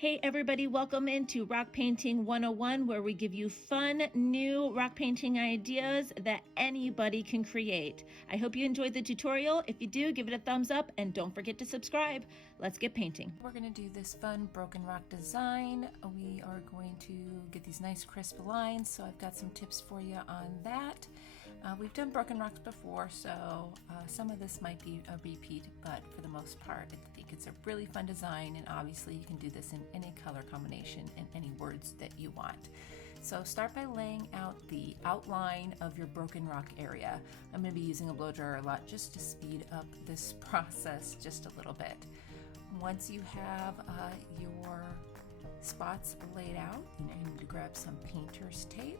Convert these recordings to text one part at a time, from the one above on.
Hey everybody, welcome into Rock Painting 101, where we give you fun, new rock painting ideas that anybody can create. I hope you enjoyed the tutorial. If you do, give it a thumbs up and don't forget to subscribe. Let's get painting. We're going to do this fun broken rock design. We are going to get these nice crisp lines, so I've got some tips for you on that. We've done broken rocks before, so some of this might be a repeat, but for the most part, I think it's a really fun design, and obviously you can do this in any color combination and any words that you want. So start by laying out the outline of your broken rock area. I'm going to be using a blow dryer a lot just to speed up this process just a little bit. Once you have your spots laid out, you need to grab some painter's tape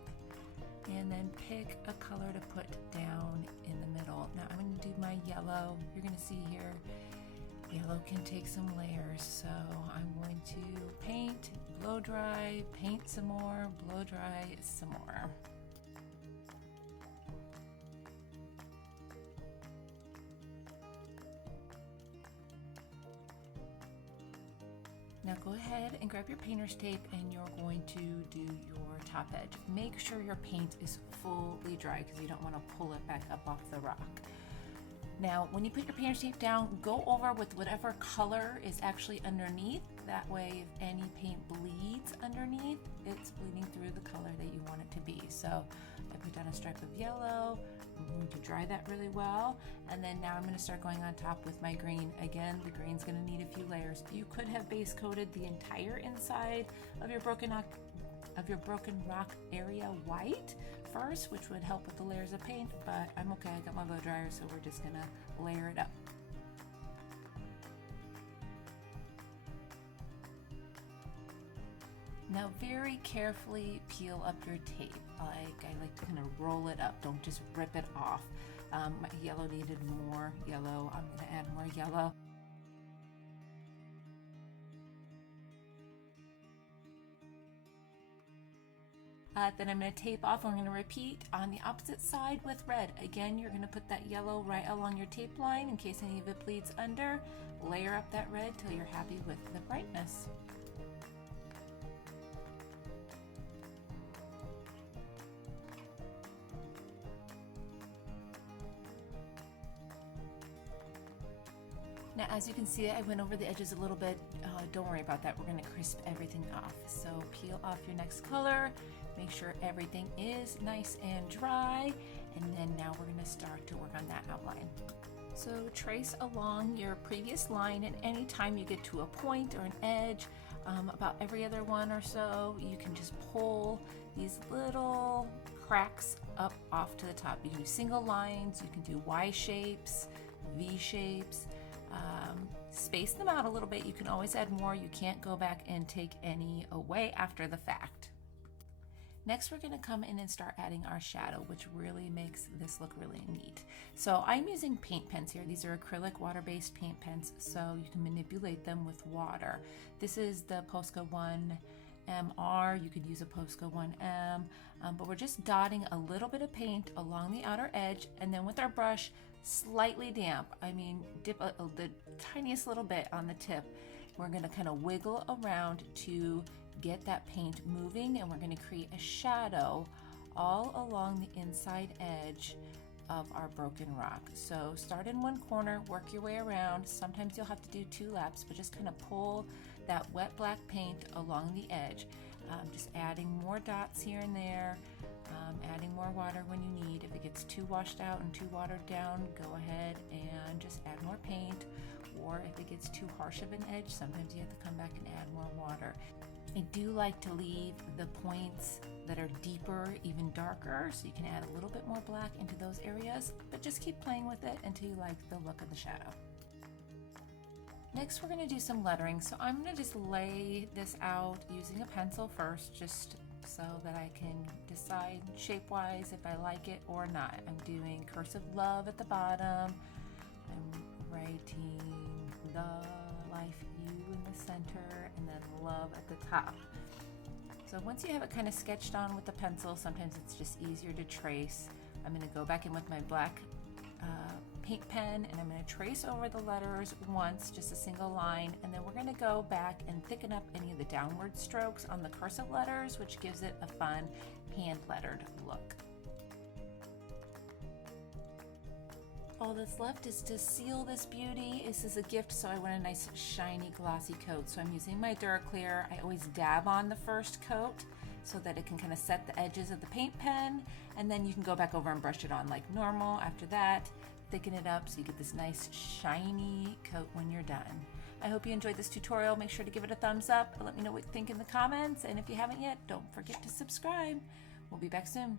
and then pick a color to put down in the middle. Now I'm going to do my yellow. You're going to see here, yellow can take some layers, so I'm going to paint, blow dry, paint some more, blow dry some more. Now go ahead and grab your painter's tape and you're going to do your top edge. Make sure your paint is fully dry because you don't want to pull it back up off the rock. Now when you put your painter's tape down, go over with whatever color is actually underneath. That way if any paint bleeds underneath, it's bleeding through the color that you want it to be. So I put down a stripe of yellow. I'm going to dry that really well, and then now I'm going to start going on top with my green. Again, the green's going to need a few layers. You could have base coated the entire inside of your broken rock area white first, which would help with the layers of paint, but I'm okay. I got my blow dryer, so we're just going to layer it up. Now very carefully peel up your tape. I like to kind of roll it up, don't just rip it off. My yellow needed more yellow. I'm going to add more yellow. Then I'm going to tape off. I'm going to repeat on the opposite side with red. Again, you're going to put that yellow right along your tape line in case any of it bleeds under. Layer up that red till you're happy with the brightness. Now, as you can see, I went over the edges a little bit. Don't worry about that. We're going to crisp everything off. So peel off your next color. Make sure everything is nice and dry. And then now we're going to start to work on that outline. So trace along your previous line, and anytime you get to a point or an edge, about every other one or so, you can just pull these little cracks up off to the top. You can do single lines, you can do Y shapes, V shapes. Space them out a little bit. You can always add more. You can't go back and take any away after the fact. Next, we're going to come in and start adding our shadow, which really makes this look really neat. So I'm using paint pens here. These are acrylic water-based paint pens, so you can manipulate them with water. This is the Posca 1MR. You could use a Posca 1M, but we're just dotting a little bit of paint along the outer edge, and then with our brush, slightly damp. I mean, dip the tiniest little bit on the tip. We're going to kind of wiggle around to get that paint moving, and we're going to create a shadow all along the inside edge of our broken rock. So start in one corner, work your way around. Sometimes you'll have to do 2 laps, but just kind of pull that wet black paint along the edge. Just adding more dots here and there. Adding more water when you need. If it gets too washed out and too watered down, go ahead and just add more paint. Or if it gets too harsh of an edge, sometimes you have to come back and add more water. I do like to leave the points that are deeper, even darker, so you can add a little bit more black into those areas, but just keep playing with it until you like the look of the shadow. Next, we're going to do some lettering. So I'm going to just lay this out using a pencil first, just so that I can decide shape-wise if I like it or not. I'm doing cursive love at the bottom. I'm writing the life you in the center, and then love at the top. So once you have it kind of sketched on with the pencil, sometimes it's just easier to trace. I'm going to go back in with my black paint pen, and I'm going to trace over the letters once, just a single line, and then we're going to go back and thicken up any of the downward strokes on the cursive letters, which gives it a fun hand lettered look. All that's left is to seal this beauty. This is a gift, so I want a nice shiny glossy coat. So I'm using my Duraclear. I always dab on the first coat so that it can kind of set the edges of the paint pen, and then you can go back over and brush it on like normal. After that, thicken it up so you get this nice shiny coat when you're done. I hope you enjoyed this tutorial. Make sure to give it a thumbs up. Let me know what you think in the comments, and if you haven't yet, don't forget to subscribe. We'll be back soon.